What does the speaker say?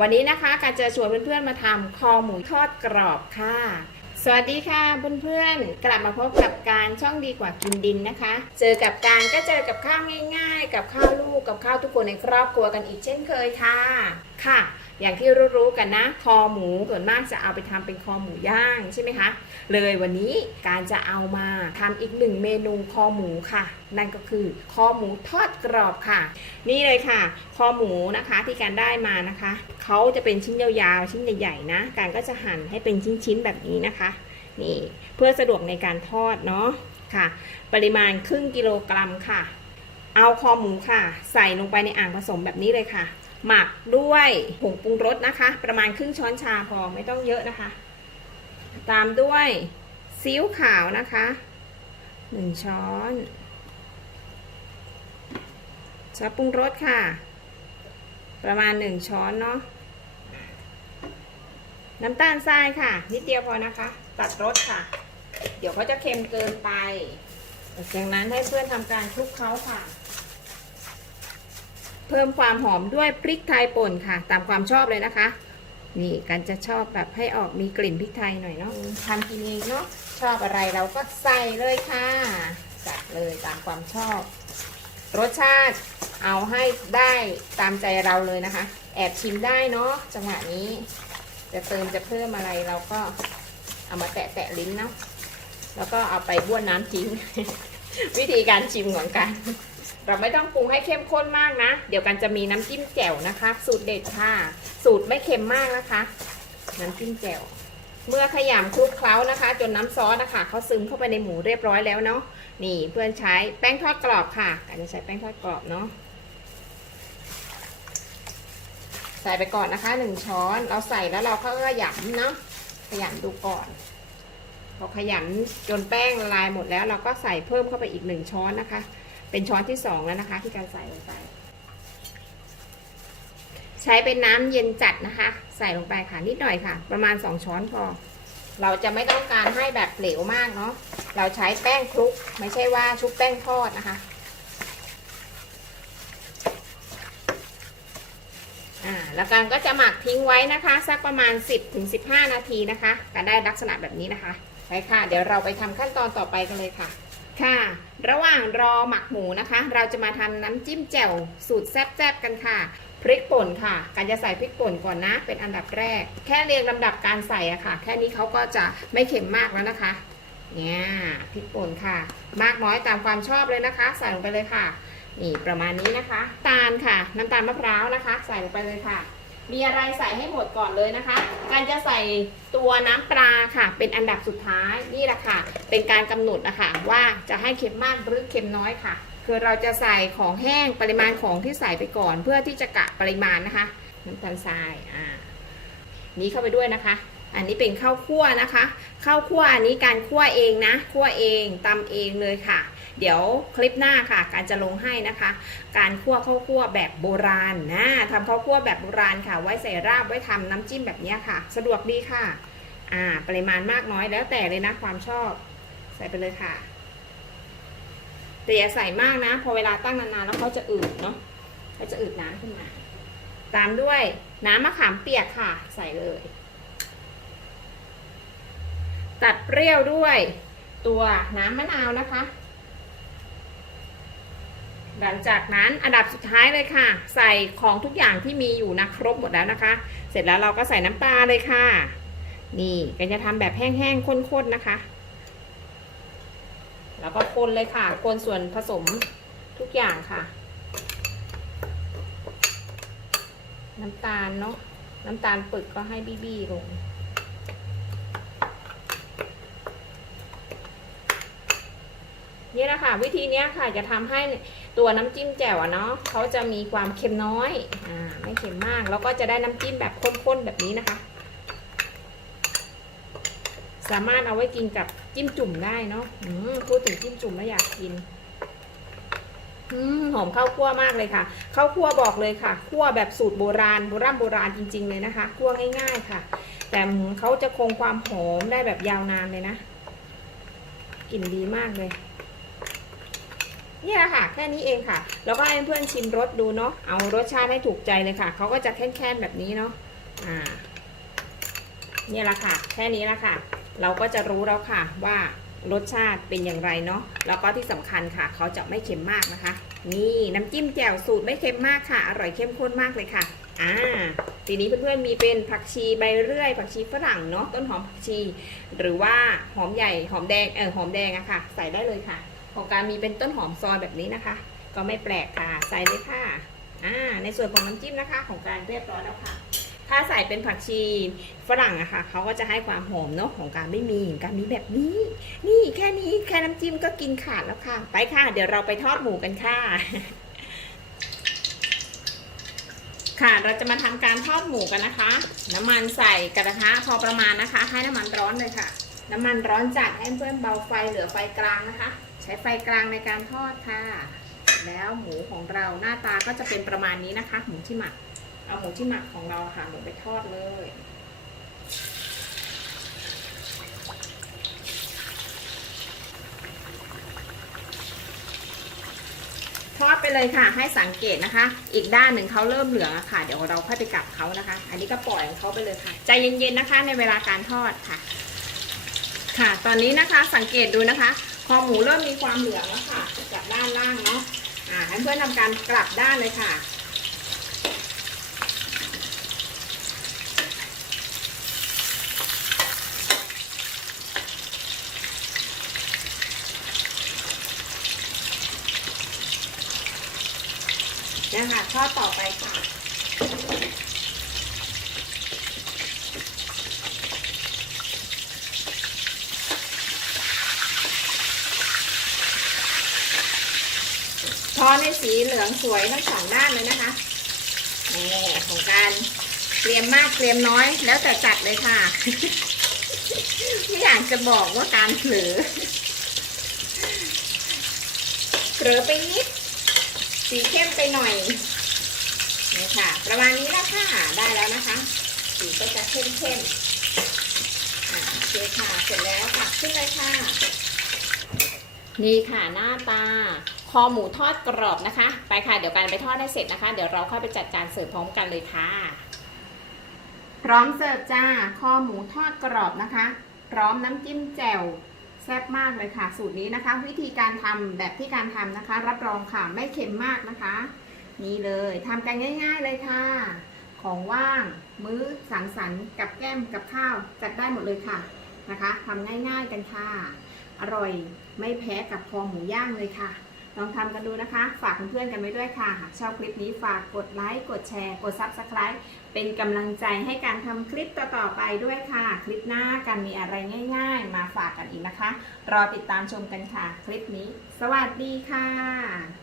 วันนี้นะคะการจะชวนเพื่อนๆมาทำคอหมูทอดกรอบค่ะ สวัสดีค่ะเพื่อนๆ กลับมาพบกับการช่องดีกว่ากินดินนะคะ เจอกับการก็เจอกับข้าวง่าย ๆ กับข้าวลูกกับข้าวทุกคนในครอบครัวกันอีกเช่นเคยค่ะ ค่ะ อย่างที่รู้ๆกันนะ คอหมูส่วนมากจะเอาไปทำเป็นคอหมูย่างใช่ไหมคะ เลยวันนี้การจะเอามาทำอีกหนึ่งเมนูคอหมูค่ะ นั่นก็คือคอหมูทอดกรอบค่ะ นี่เลยค่ะ คอหมูนะคะที่การได้มานะคะเขาจะเป็นชิ้นยาวๆชิ้นใหญ่ๆนะ การก็จะหั่นให้เป็นชิ้นๆแบบนี้นะคะนี่เพื่อสะดวกในการทอดเนาะค่ะ ปริมาณครึ่งกิโลกรัมค่ะ เอาคอหมูค่ะ ใส่ลงไปในอ่างผสมแบบนี้เลยค่ะ หมักด้วยผงปรุงรสนะคะ ประมาณครึ่งช้อนชาพอไม่ต้องเยอะนะคะ ตามด้วยซีอิ๊วขาวนะคะหนึ่งช้อนซอสปรุงรสค่ะ ประมาณหนึ่งช้อนเนาะน้ำตาลทรายค่ะ นิดเดียวพอนะคะ ตัดรสค่ะ เดี๋ยวเขาจะเค็มเกินไป จากนั้นให้เพื่อนทำการคลุกเคล้าค่ะ เพิ่มความหอมด้วยพริกไทยป่นค่ะ ตามความชอบเลยนะคะ นี่กันจะชอบแบบให้ออกมีกลิ่นพริกไทยหน่อยเนาะทำกินเองเนาะชอบอะไรเราก็ใส่เลยค่ะจัดเลยตามความชอบ รสชาติเอาให้ได้ตามใจเราเลยนะคะ แอบชิมได้เนาะจังหวะนี้ จะเติมจะเพิ่มอะไรเราก็เอามาแตะแตะลิ้นเนาะแล้วก็เอาไปบ้วนน้ำทิ้ง วิธีการชิมของกัน เราไม่ต้องปรุงให้เข้มข้นมากนะ เดี๋ยวกันจะมีน้ำจิ้มแจ่วนะคะ สูตรเด็ดค่ะ สูตรไม่เค็มมากนะคะ น้ำจิ้มแจ่ว เมื่อขยำคลุกเคล้านะคะ จนน้ำซอสนะคะเขาซึมเข้าไปในหมูเรียบร้อยแล้วเนาะ นี่เพื่อนใช้แป้งทอดกรอบค่ะกันจะใช้แป้งทอดกรอบเนาะ ใส่ไปก่อนนะคะหนึ่งช้อน เราใส่แล้วเราก็ขยำเนาะ ขยำดูก่อนพอขยำจนแป้งละลายหมดแล้ว เราก็ใส่เพิ่มเข้าไปอีกหนึ่งช้อนนะคะ เป็นช้อนที่สองแล้วนะคะ ที่การใส่ลงไป ใช้เป็นน้ำเย็นจัดนะคะ ใส่ลงไปค่ะนิดหน่อยค่ะ ประมาณสองช้อนพอ เราจะไม่ต้องการให้แบบเหลวมากเนาะเราใช้แป้งคลุก ไม่ใช่ว่าชุบแป้งทอดนะคะอ่าแล้วกันก็จะหมักทิ้งไว้นะคะ สักประมาณ 10-15 นาทีนะคะการได้ลักษณะแบบนี้นะคะไปค่ะ เดี๋ยวเราไปทำขั้นตอนต่อไปกันเลยค่ะ ค่ะ ระหว่างรอหมักหมูนะคะ เราจะมาทำน้ำจิ้มแจ่วสูตรแซ่บๆกันค่ะ พริกป่นค่ะ การจะใส่พริกป่นก่อนนะ เป็นอันดับแรก แค่เรียงลำดับการใส่อะค่ะ แค่นี้เขาก็จะไม่เค็มมากแล้วนะคะ เนี่ยพริกป่นค่ะ มากน้อยตามความชอบเลยนะคะ ใส่ลงไปเลยค่ะ นี่ประมาณนี้นะคะ ตาลค่ะ น้ำตาลมะพร้าวนะคะ ใส่ลงไปเลยค่ะ มีอะไรใส่ให้หมดก่อนเลยนะคะ การจะใส่ตัวน้ำปลาค่ะ เป็นอันดับสุดท้ายนี่แหละค่ะ เป็นการกำหนดนะคะว่าจะให้เค็มมากหรือเค็มน้อยค่ะ คือเราจะใส่ของแห้งปริมาณของที่ใส่ไปก่อน เพื่อที่จะกะปริมาณนะคะน้ำตาลทรายอ่านี้เข้าไปด้วยนะคะ อันนี้เป็นข้าวคั่วนะคะข้าวคั่วอันนี้การคั่วเองนะคั่วเองตำเองเลยค่ะ เดี๋ยวคลิปหน้าค่ะ การจะลงให้นะคะ การคั่วข้าวคั่วแบบโบราณนะทำข้าวคั่วแบบโบราณค่ะ ไว้ใส่ราบไว้ทำน้ำจิ้มแบบนี้ค่ะ สะดวกดีค่ะอ่าปริมาณมากน้อยแล้วแต่เลยนะความชอบ ใส่ไปเลยค่ะแต่อย่าใส่มากนะ พอเวลาตั้งนานๆแล้วเขาจะอืดเนาะเขาจะอืดน้ำขึ้นมา ตามด้วยน้ำมะขามเปียกค่ะ ใส่เลย ตัดเปรี้ยวด้วยตัวน้ำมะนาวนะคะ หลังจากนั้นอันดับสุดท้ายเลยค่ะ ใส่ของทุกอย่างที่มีอยู่นะครบหมดแล้วนะคะ เสร็จแล้วเราก็ใส่น้ำปลาเลยค่ะ นี่ก็จะทำแบบแห้งๆข้นๆนะคะ แล้วก็คนเลยค่ะ คนส่วนผสมทุกอย่างค่ะ น้ำตาลเนาะน้ำตาลปึกก็ให้บี้ๆลง นี่แหละค่ะ วิธีนี้ค่ะจะทำให้ตัวน้ำจิ้มแจ่วเนาะเขาจะมีความเค็มน้อยอ่าไม่เค็มมากแล้วก็จะได้น้ำจิ้มแบบข้นๆแบบนี้นะคะ สามารถเอาไว้กินกับจิ้มจุ่มได้เนาะพูดถึงจิ้มจุ่มแล้วอยากกินอหอมข้าวคั่วมากเลยค่ะข้าวคั่วบอกเลยค่ะคั่วแบบสูตรโบราณโบราณโบราณจริง ๆเลยนะคะคั่วง่าย ๆค่ะ แต่เขาจะคงความหอมได้แบบยาวนานเลยนะกลิ่นดีมากเลย นี่ยแหละค่ะแค่นี้เองค่ะ แล้วก็ให้เพื่อนชิมรสดูเนาะเอารสชาติให้ถูกใจเลยค่ะเขาก็จะแค่นๆแบบนี้เนาะอ่าเนี่ยแหละค่ะ แค่นี้ละค่ะ เราก็จะรู้แล้วค่ะว่ารสชาติเป็นอย่างไรเนาะแล้วก็ที่สำคัญค่ะ เขาจะไม่เค็มมากนะคะ นี่น้ำจิ้มแจ่วสูตรไม่เค็มมากค่ะ อร่อยเข้มข้นมากเลยค่ะอ่าทีนี้เพื่อนๆมีเป็นผักชีใบเรื่อย ผักชีฝรั่งเนาะต้นหอมผักชี หรือว่าหอมใหญ่หอมแดงเออหอมแดงอะค่ะ ใส่ได้เลยค่ะ ของการมีเป็นต้นหอมซอยแบบนี้นะคะ ก็ไม่แปลกค่ะใส่เลยค่ะอ่าในส่วนของน้ำจิ้มนะคะ ของการเรียบร้อยแล้วค่ะถ้าใส่เป็นผักชีฝรั่งอะค่ะเขาก็จะให้ความหอมเนาะของการไม่มีของการมีแบบนี้ นี่แค่นี้แค่น้ำจิ้มก็กินขาดแล้วค่ะ ไปค่ะ เดี๋ยวเราไปทอดหมูกันค่ะ ค่ะเราจะมาทำการทอดหมูกันนะคะ น้ำมันใส่กระทะพอประมาณนะคะ ให้น้ำมันร้อนเลยค่ะ น้ำมันร้อนจัดให้เพื่อนเบาไฟเหลือไฟกลางนะคะ ใช้ไฟกลางในการทอดค่ะ แล้วหมูของเราหน้าตาก็จะเป็นประมาณนี้นะคะ หมูที่หมัก เอาหมูที่หมักของเราค่ะลงไปทอดเลยทอดไปเลยค่ะ ให้สังเกตนะคะ อีกด้านหนึ่งเขาเริ่มเหลืองค่ะ เดี๋ยวเราค่อยไปกลับเขานะคะ อันนี้ก็ปล่อยของเขาไปเลยค่ะ ใจเย็นๆนะคะ ในเวลาการทอดค่ะ ค่ะ ตอนนี้นะคะสังเกตดูนะคะ คอหมูเริ่มมีความเหลืองแล้วค่ะจากด้านล่างเนาะอ่าให้เพื่อนทำการกลับด้านเลยค่ะเนี่ยค่ะทอดต่อไปค่ะ ทอในสีเหลืองสวยทั้งสองด้านเลยนะคะนี่ของการเตรียมมากเตรียมน้อย แล้วแต่จัดเลยค่ะ ไม่อยากจะบอกว่าการเผลอเผลอไปนิด สีเข้มไปหน่อยนี่ค่ะ ประมาณนี้แล้วค่ะได้แล้วนะคะ สีก็จะเข้มเข้มๆอ่าโอเคค่ะเสร็จแล้วค่ะขึ้นเลยค่ะ นี่ค่ะหน้าตา คอหมูทอดกรอบนะคะ ไปค่ะ เดี๋ยวการไปทอดได้เสร็จนะคะ เดี๋ยวเราเข้าไปจัดจานเสิร์ฟพร้อมกันเลยค่ะ พร้อมเสิร์ฟจ้า คอหมูทอดกรอบนะคะ พร้อมน้ำจิ้มแจ่วแซ่บมากเลยค่ะ สูตรนี้นะคะ วิธีการทำแบบที่การทำนะคะ รับรองค่ะไม่เค็มมากนะคะ นี่เลยทำกันง่าย ๆเลยค่ะ ของว่าง มื้อสังสรรค์กับแก้มกับข้าวจัดได้หมดเลยค่ะนะคะทำง่าย ๆกันค่ะ อร่อยไม่แพ้กับคอหมูย่างเลยค่ะ ลองทำกันดูนะคะ ฝากเพื่อนๆกันไว้ด้วยค่ะ หากชอบคลิปนี้ฝากกดไลค์ กดแชร์ กด Subscribe เป็นกำลังใจให้การทำคลิปต่อๆไปด้วยค่ะ คลิปหน้ากันมีอะไรง่าย ๆ มาฝากกันอีกนะคะ รอติดตามชมกันค่ะ คลิปนี้ สวัสดีค่ะ